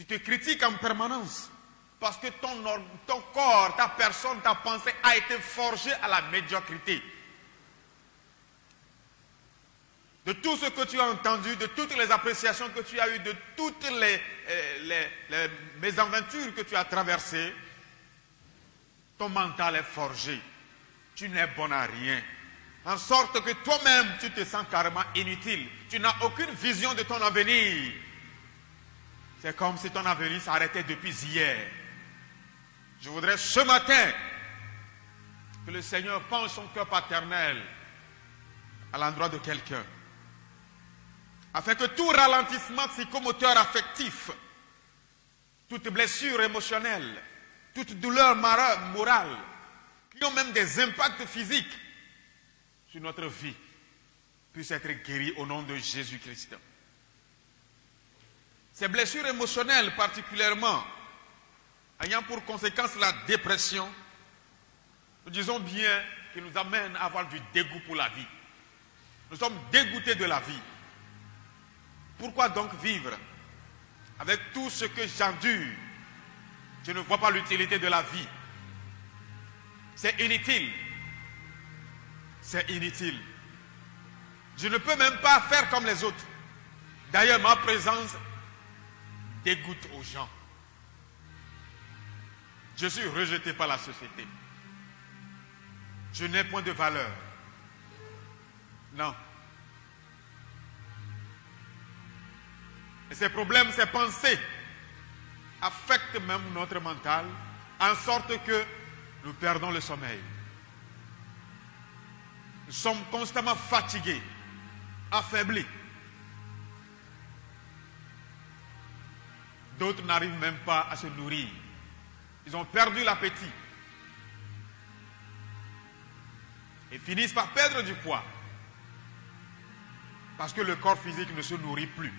Tu te critiques en permanence parce que ton corps, ta personne, ta pensée a été forgée à la médiocrité. De tout ce que tu as entendu, de toutes les appréciations que tu as eues, de toutes les mésaventures que tu as traversées, ton mental est forgé. Tu n'es bon à rien. En sorte que toi-même, tu te sens carrément inutile. Tu n'as aucune vision de ton avenir. C'est comme si ton avenir s'arrêtait depuis hier. Je voudrais ce matin que le Seigneur penche son cœur paternel à l'endroit de quelqu'un. Afin que tout ralentissement psychomoteur affectif, toute blessure émotionnelle, toute douleur morale, qui ont même des impacts physiques sur notre vie, puisse être guéri au nom de Jésus-Christ. Ces blessures émotionnelles particulièrement, ayant pour conséquence la dépression, nous disons bien qu'elles nous amènent à avoir du dégoût pour la vie. Nous sommes dégoûtés de la vie. Pourquoi donc vivre avec tout ce que j'endure? Je ne vois pas l'utilité de la vie. C'est inutile. C'est inutile. Je ne peux même pas faire comme les autres. D'ailleurs, ma présence dégoûte aux gens. Je suis rejeté par la société. Je n'ai point de valeur. Non. Et ces problèmes, ces pensées affectent même notre mental, en sorte que nous perdons le sommeil. Nous sommes constamment fatigués, affaiblis. D'autres n'arrivent même pas à se nourrir. Ils ont perdu l'appétit. Et finissent par perdre du poids. Parce que le corps physique ne se nourrit plus.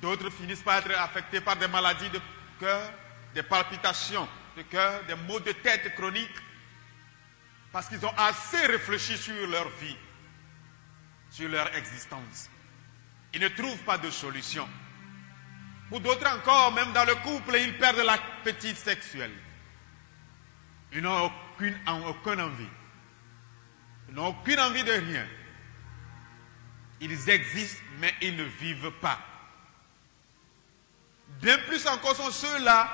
D'autres finissent par être affectés par des maladies de cœur, des palpitations de cœur, des maux de tête chroniques. Parce qu'ils ont assez réfléchi sur leur vie, sur leur existence. Ils ne trouvent pas de solution. Pour d'autres encore, même dans le couple, ils perdent l'appétit sexuel. Ils n'ont aucune envie. Ils n'ont aucune envie de rien. Ils existent, mais ils ne vivent pas. Bien plus encore sont ceux-là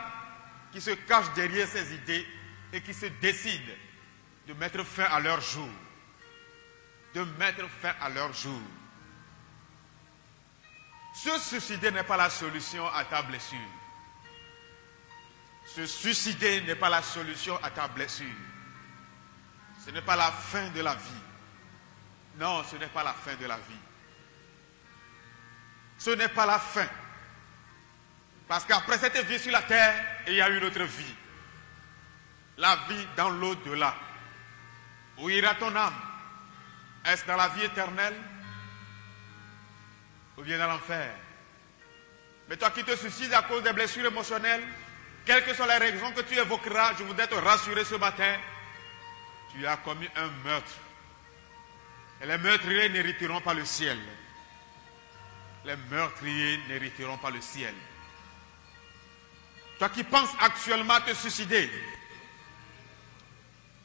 qui se cachent derrière ces idées et qui se décident de mettre fin à leur jour. De mettre fin à leur jour. Se suicider n'est pas la solution à ta blessure. Se suicider n'est pas la solution à ta blessure. Ce n'est pas la fin de la vie. Non, ce n'est pas la fin de la vie. Ce n'est pas la fin. Parce qu'après cette vie sur la terre, il y a une autre vie. La vie dans l'au-delà. Où ira ton âme? Est-ce dans la vie éternelle? Ou bien dans l'enfer? Mais toi qui te suicides à cause des blessures émotionnelles, quelles que soient les raisons que tu évoqueras, je voudrais te rassurer ce matin, tu as commis un meurtre. Et les meurtriers n'hériteront pas le ciel. Les meurtriers n'hériteront pas le ciel. Toi qui penses actuellement à te suicider,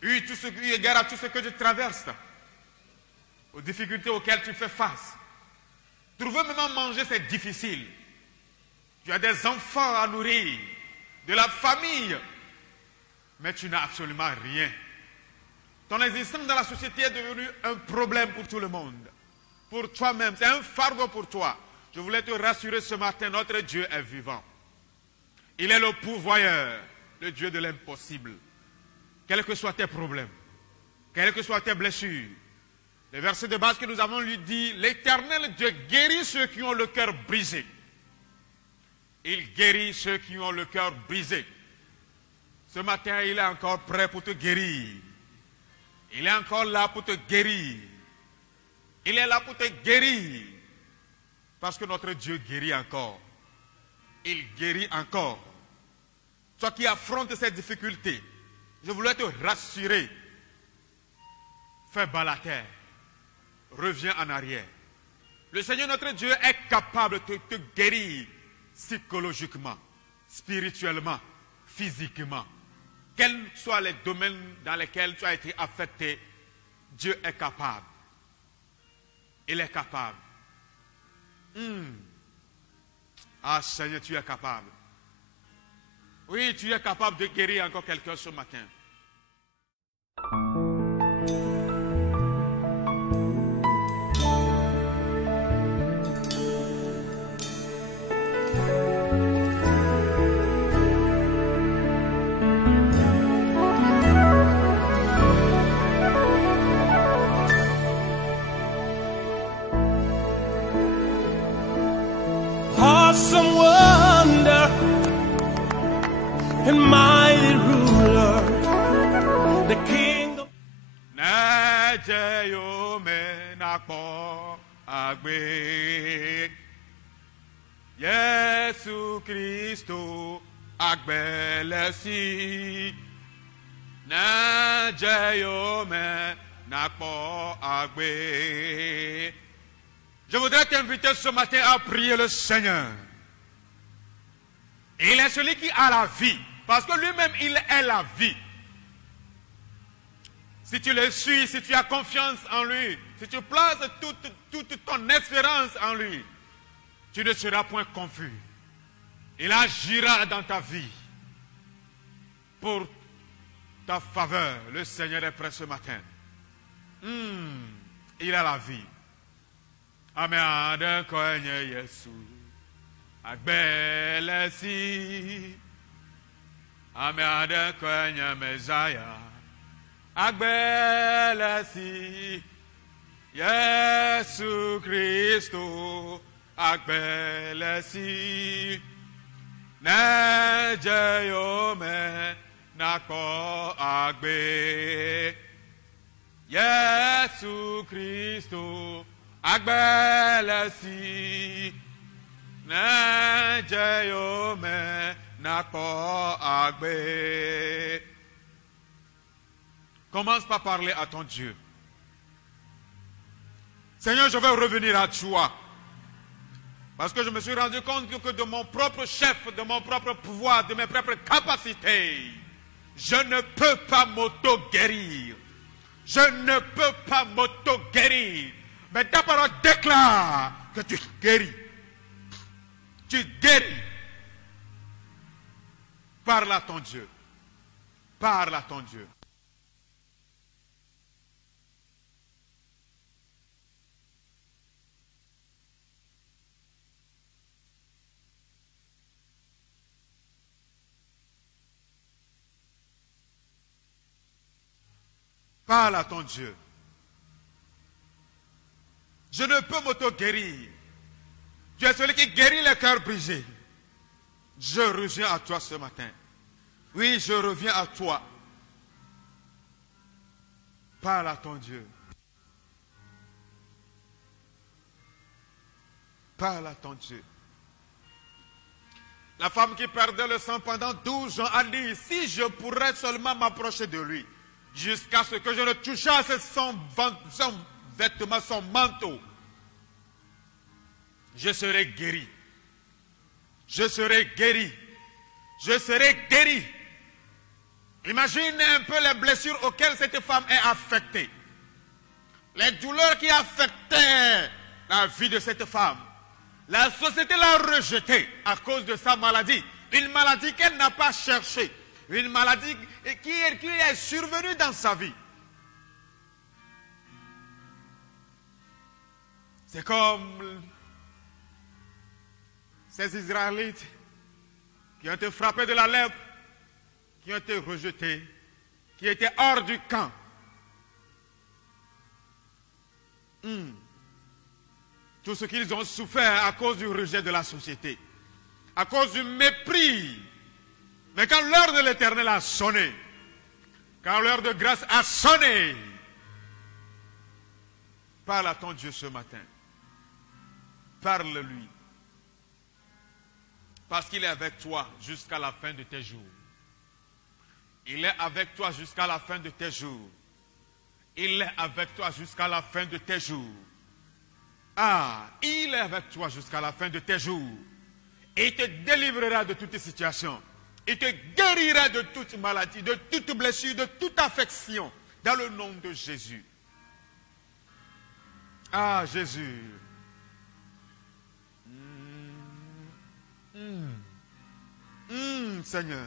eu égard à tout ce que tu traverses, aux difficultés auxquelles tu fais face, trouver même à manger, c'est difficile. Tu as des enfants à nourrir, de la famille, mais tu n'as absolument rien. Ton existence dans la société est devenue un problème pour tout le monde. Pour toi-même, c'est un fardeau pour toi. Je voulais te rassurer ce matin, notre Dieu est vivant. Il est le pourvoyeur, le Dieu de l'impossible. Quels que soient tes problèmes, quelles que soient tes blessures, le verset de base que nous avons lui dit, l'Éternel Dieu guérit ceux qui ont le cœur brisé. Il guérit ceux qui ont le cœur brisé. Ce matin, il est encore prêt pour te guérir. Il est encore là pour te guérir. Il est là pour te guérir. Parce que notre Dieu guérit encore. Il guérit encore. Toi qui affrontes ces difficultés, je voulais te rassurer. Fais bas la terre. Reviens en arrière. Le Seigneur notre Dieu est capable de te guérir psychologiquement, spirituellement, physiquement. Quels soient les domaines dans lesquels tu as été affecté, Dieu est capable. Il est capable. Ah Seigneur, tu es capable. Oui, tu es capable de guérir encore quelqu'un ce matin. Awesome wonder and mighty ruler, the King of Najayo menakpo agbe Yesu Christo agbelesi Najayo menakpo agbe. Je voudrais t'inviter ce matin à prier le Seigneur. Il est celui qui a la vie, parce que lui-même, il est la vie. Si tu le suis, si tu as confiance en lui, si tu places toute ton espérance en lui, tu ne seras point confus. Il agira dans ta vie pour ta faveur. Le Seigneur est prêt ce matin. Il a la vie. Amen. Koenye Yesu agbelesi. Amen. Koenye Messiah agbelesi. Yesu Christo agbelesi. Nejeyome nako agbe. Yesu Christo agbelesi nejeyome nako agbe. Commence par parler à ton Dieu. Seigneur, je vais revenir à toi. Parce que je me suis rendu compte que de mon propre chef, de mon propre pouvoir, de mes propres capacités, je ne peux pas m'auto-guérir. Je ne peux pas m'auto-guérir. Mais ta parole déclare que tu guéris. Tu guéris. Parle à ton Dieu. Parle à ton Dieu. Parle à ton Dieu. Je ne peux m'auto-guérir. Tu es celui qui guérit les cœurs brisés. Je reviens à toi ce matin. Oui, je reviens à toi. Parle à ton Dieu. Parle à ton Dieu. La femme qui perdait le sang pendant 12 ans a dit, si je pourrais seulement m'approcher de lui, jusqu'à ce que je ne touchasse son vêtement, son manteau, je serai guéri. Je serai guéri. Je serai guéri. Imagine un peu les blessures auxquelles cette femme est affectée. Les douleurs qui affectaient la vie de cette femme. La société l'a rejetée à cause de sa maladie. Une maladie qu'elle n'a pas cherchée. Une maladie qui est survenue dans sa vie. C'est comme ces Israélites qui ont été frappés de la lèpre, qui ont été rejetés, qui étaient hors du camp. Tout ce qu'ils ont souffert à cause du rejet de la société, à cause du mépris. Mais quand l'heure de l'Éternel a sonné, quand l'heure de grâce a sonné, parle à ton Dieu ce matin. Parle-lui. Parce qu'il est avec toi jusqu'à la fin de tes jours. Il est avec toi jusqu'à la fin de tes jours. Il est avec toi jusqu'à la fin de tes jours. Ah, il est avec toi jusqu'à la fin de tes jours. Et il te délivrera de toutes situations. Il te guérira de toute maladie, de toute blessure, de toute affection. Dans le nom de Jésus. Ah, Jésus. Seigneur.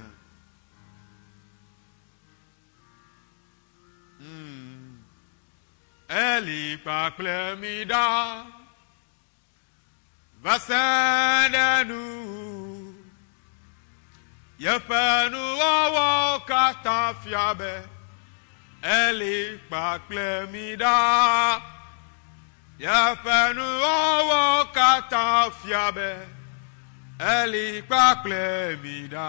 Eli paklemida. Vasenenu. Yefenu awo katafiabe. Eli paklemida. Yefenu awo katafiabe. Eli paklemida.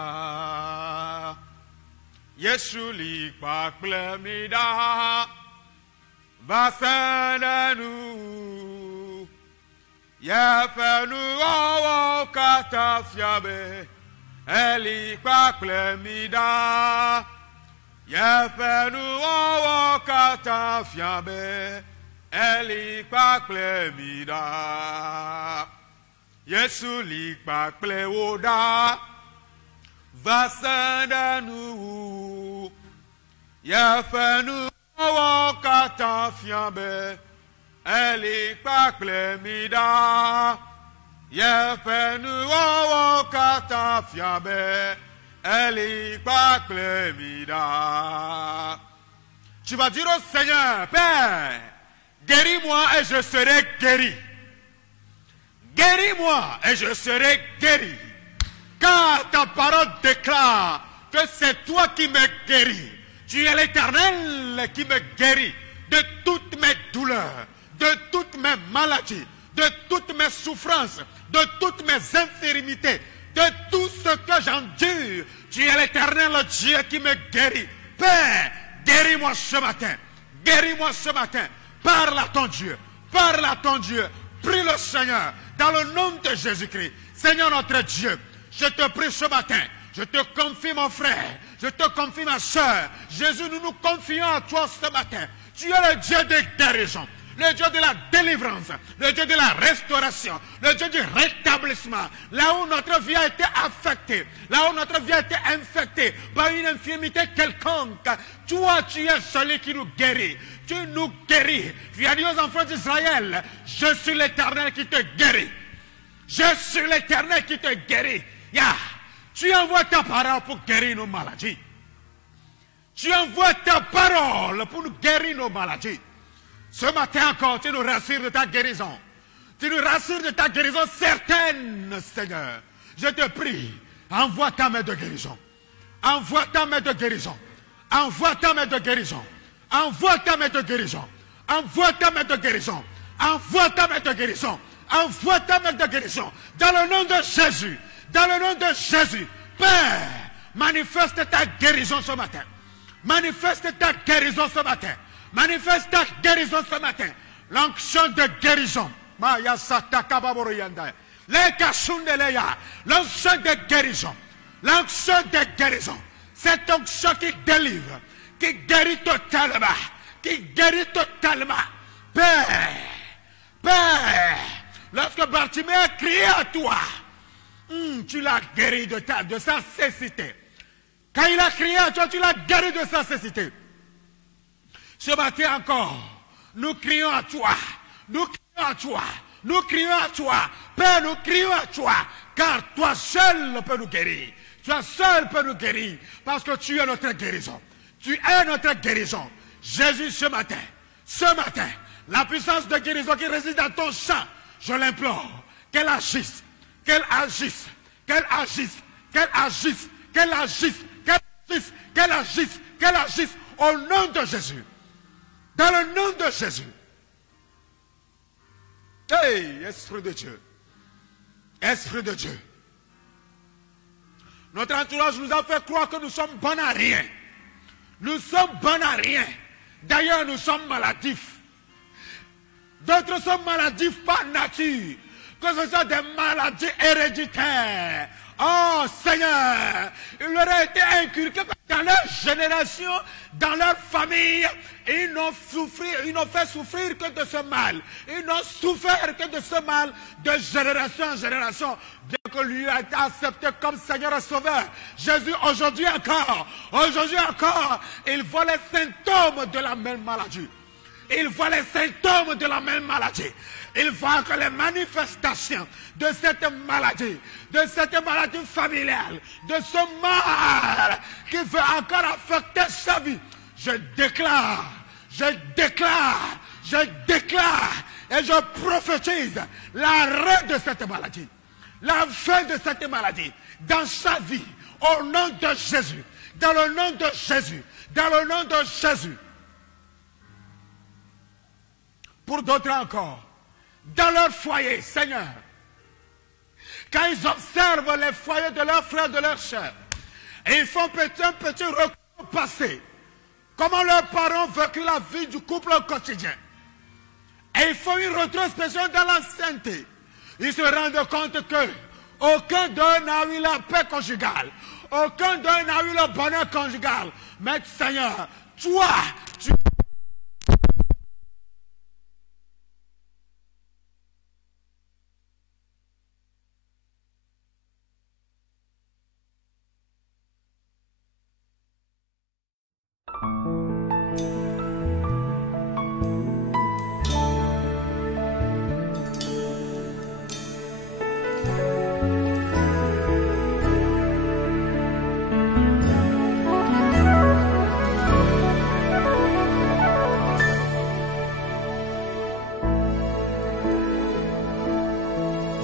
Yesu li paklemida. Vasenenu. Yefenu awo katafiabe. Eli paklemida. Yefenu awo katafiabe. Eli paklemida. Yesu li paklewoda. Vasenenu. Yefenu awo katafiabe. Eli paklemida. Yefenu awo katafiabe. Eli paklemida. Tu vas dire au Seigneur, Père, guéris-moi et je serai guéri. Guéris-moi et je serai guéri. Car ta parole déclare que c'est toi qui me guéris. Tu es l'Éternel qui me guérit de toutes mes douleurs, de toutes mes maladies, de toutes mes souffrances, de toutes mes infirmités, de tout ce que j'endure. Tu es l'Éternel Dieu qui me guérit. Père, guéris-moi ce matin. Guéris-moi ce matin. Parle à ton Dieu. Parle à ton Dieu. Prie le Seigneur dans le nom de Jésus-Christ. Seigneur notre Dieu, je te prie ce matin. Je te confie mon frère. Je te confie ma soeur. Jésus, nous nous confions à toi ce matin. Tu es le Dieu de guérison. Le Dieu de la délivrance, le Dieu de la restauration, le Dieu du rétablissement. Là où notre vie a été affectée, là où notre vie a été infectée par une infirmité quelconque, toi tu es celui qui nous guérit. Tu nous guéris. Tu as dit aux enfants d'Israël, je suis l'Éternel qui te guérit. Je suis l'Éternel qui te guérit. Tu envoies ta parole pour guérir nos maladies. Tu envoies ta parole pour nous guérir nos maladies. Ce matin encore, tu nous rassures de ta guérison. Tu nous rassures de ta guérison certaine, Seigneur. Je te prie, envoie ta main de guérison. Envoie ta main de guérison. Envoie ta main de guérison. Envoie ta main de guérison. Envoie ta main de guérison. Envoie ta main de guérison. Envoie ta main de guérison. Dans le nom de Jésus. Dans le nom de Jésus. Père, manifeste ta guérison ce matin. Manifeste ta guérison ce matin. Manifeste ta guérison ce matin. L'onction de guérison. L'onction de guérison. L'onction de guérison. Cette onction qui délivre. Qui guérit totalement. Qui guérit totalement. Père. Père. Lorsque Bartimée a crié à toi. Tu l'as guéri de sa cécité. Quand il a crié à toi, tu l'as guéri de sa cécité. Ce matin encore, nous crions à toi. Nous crions à toi. Nous crions à toi. Père, nous crions à toi. Car toi seul peux nous guérir. Toi seul peux nous guérir. Parce que tu es notre guérison. Tu es notre guérison. Jésus, ce matin, la puissance de guérison qui réside dans ton sang, je l'implore. Qu'elle agisse. Qu'elle agisse. Qu'elle agisse. Qu'elle agisse. Qu'elle agisse. Qu'elle agisse. Qu'elle agisse. Qu'elle agisse. Au nom de Jésus. Dans le nom de Jésus. Hey, Esprit de Dieu. Esprit de Dieu. Notre entourage nous a fait croire que nous sommes bons à rien. Nous sommes bons à rien. D'ailleurs, nous sommes maladifs. D'autres sont maladifs par nature. Que ce soit des maladies héréditaires. Oh Seigneur, il leur a été inculqué dans leur génération, dans leur famille, ils n'ont fait souffrir que de ce mal. Ils n'ont souffert que de ce mal de génération en génération. Bien que lui a été accepté comme Seigneur et Sauveur, Jésus aujourd'hui encore, il voit les symptômes de la même maladie. Il voit les symptômes de la même maladie. Il voit que les manifestations de cette maladie familiale, de ce mal qui veut encore affecter sa vie, je déclare et je prophétise l'arrêt de cette maladie, la fin de cette maladie dans sa vie, au nom de Jésus, dans le nom de Jésus, dans le nom de Jésus. Pour d'autres encore, dans leur foyer, Seigneur, quand ils observent les foyers de leurs frères, de leurs sœurs, et ils font un petit recours au passé, comment leurs parents ont vécu la vie du couple au quotidien, et ils font une rétrospection dans l'ancienneté, ils se rendent compte que aucun d'eux n'a eu la paix conjugale, aucun d'eux n'a eu le bonheur conjugal. Mais Seigneur, toi, tu...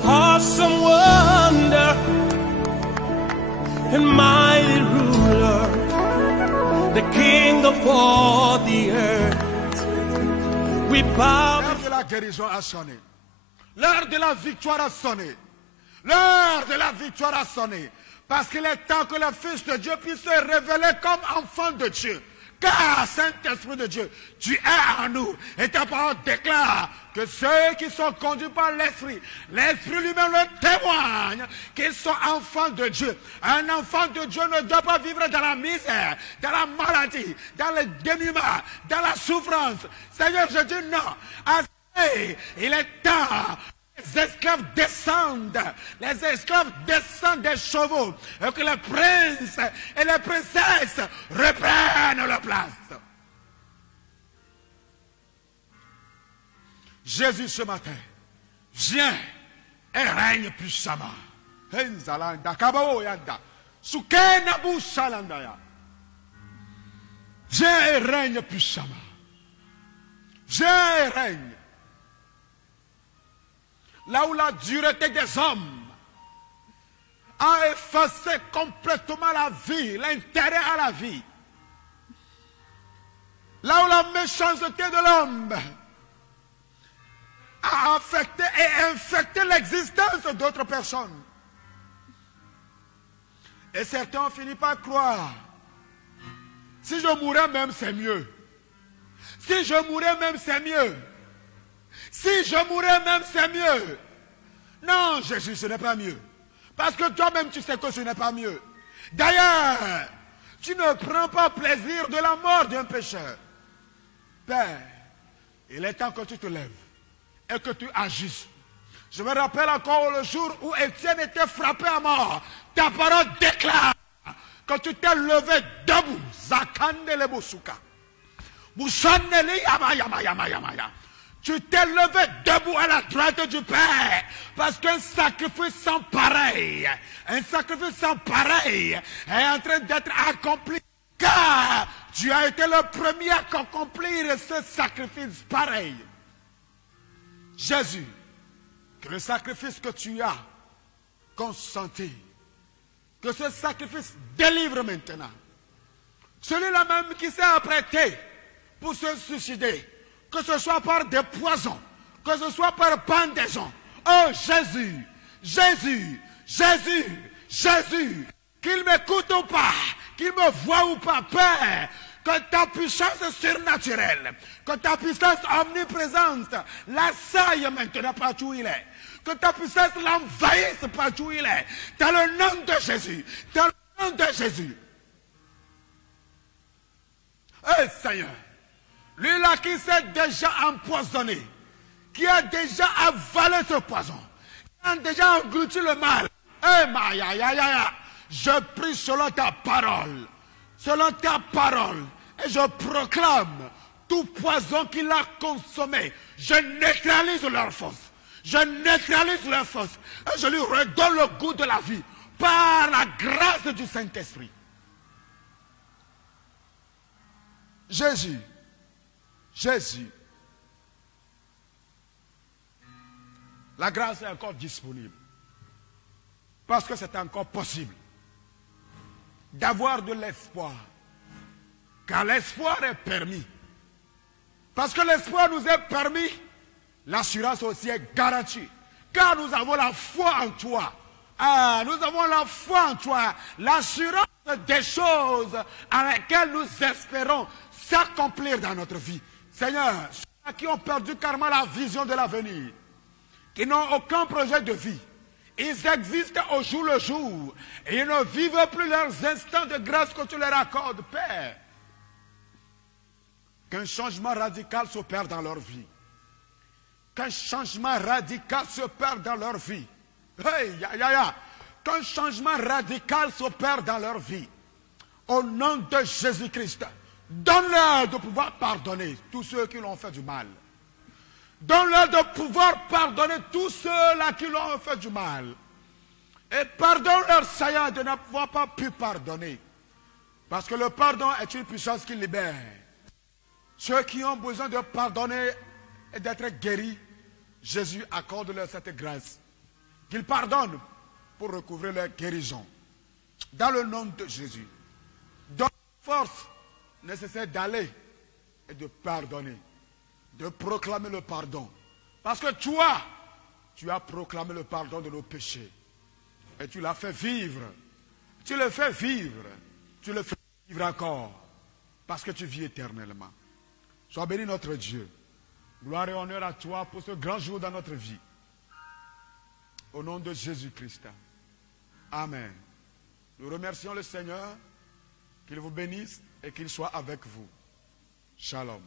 Awesome wonder and mighty ruler, the King of all the earth. We bow. L'heure de la guérison a sonné. L'heure de la victoire a sonné. L'heure de la victoire a sonné. Parce qu'il est temps que le Fils de Dieu puisse se révéler comme enfant de Dieu. Car, Saint-Esprit de Dieu, tu es en nous. Et ta parole déclare que ceux qui sont conduits par l'Esprit, l'Esprit lui-même le témoigne qu'ils sont enfants de Dieu. Un enfant de Dieu ne doit pas vivre dans la misère, dans la maladie, dans le dénuement, dans la souffrance. Seigneur, je dis non. Assez, il est temps. Les esclaves descendent des chevaux, et que les princes et les princesses reprennent leur place. Jésus ce matin, viens et règne puissamment. Viens et règne puissamment. Viens et règne. Là où la dureté des hommes a effacé complètement la vie, l'intérêt à la vie. Là où la méchanceté de l'homme a affecté et infecté l'existence d'autres personnes. Et certains ont fini par croire, si je mourais même c'est mieux. Si je mourais même c'est mieux. Si je mourais même, c'est mieux. Non, Jésus, ce n'est pas mieux. Parce que toi-même, tu sais que ce n'est pas mieux. D'ailleurs, tu ne prends pas plaisir de la mort d'un pécheur. Père, il est temps que tu te lèves et que tu agisses. Je me rappelle encore le jour où Étienne était frappé à mort. Ta parole déclare que tu t'es levé debout. Zakandele bosuka. Mouchanele yama yama yama yama yama. Tu t'es levé debout à la droite du Père, parce qu'un sacrifice sans pareil, est en train d'être accompli, car tu as été le premier à accomplir ce sacrifice pareil. Jésus, que le sacrifice que tu as consenti, que ce sacrifice délivre maintenant. Celui-là même qui s'est apprêté pour se suicider, que ce soit par des poisons, que ce soit par pendaison. Oh Jésus, Jésus, Jésus, Jésus, qu'il m'écoute ou pas, qu'il me voit ou pas, Père, que ta puissance surnaturelle, que ta puissance omniprésente l'assaille maintenant partout où il est. Que ta puissance l'envahisse partout où il est. Dans le nom de Jésus. Dans le nom de Jésus. Eh Seigneur, lui là qui s'est déjà empoisonné, qui a déjà avalé ce poison, qui a déjà englouti le mal. Eh Maya, je prie selon ta parole. Selon ta parole. Et je proclame tout poison qu'il a consommé. Je neutralise leur force. Je neutralise leur force. Et je lui redonne le goût de la vie. Par la grâce du Saint-Esprit. Jésus. Jésus. La grâce est encore disponible. Parce que c'est encore possible d'avoir de l'espoir. Car l'espoir est permis. Parce que l'espoir nous est permis, l'assurance aussi est garantie. Car nous avons la foi en toi. Ah, nous avons la foi en toi. L'assurance des choses à laquelle nous espérons s'accomplir dans notre vie. Seigneur, ceux qui ont perdu carrément la vision de l'avenir, qui n'ont aucun projet de vie, ils existent au jour le jour et ils ne vivent plus leurs instants de grâce que tu leur accordes, Père. Qu'un changement radical s'opère dans leur vie. Qu'un changement radical s'opère dans leur vie. Hey, Qu'un changement radical s'opère dans leur vie. Au nom de Jésus-Christ, donne-leur de pouvoir pardonner tous ceux qui l'ont fait du mal. Donne-leur de pouvoir pardonner tous ceux-là qui l'ont fait du mal. Et pardonne-leur, Seigneur, de ne pouvoir pas pu pardonner. Parce que le pardon est une puissance qui libère. Ceux qui ont besoin de pardonner et d'être guéris, Jésus accorde-leur cette grâce. Qu'ils pardonnent pour recouvrir leur guérison. Dans le nom de Jésus. Donne la force nécessaire d'aller et de pardonner. De proclamer le pardon. Parce que toi, tu as proclamé le pardon de nos péchés. Et tu l'as fait vivre. Tu le fais vivre. Tu le fais vivre encore. Parce que tu vis éternellement. Sois béni notre Dieu. Gloire et honneur à toi pour ce grand jour dans notre vie. Au nom de Jésus-Christ. Amen. Nous remercions le Seigneur. Qu'il vous bénisse et qu'il soit avec vous. Shalom.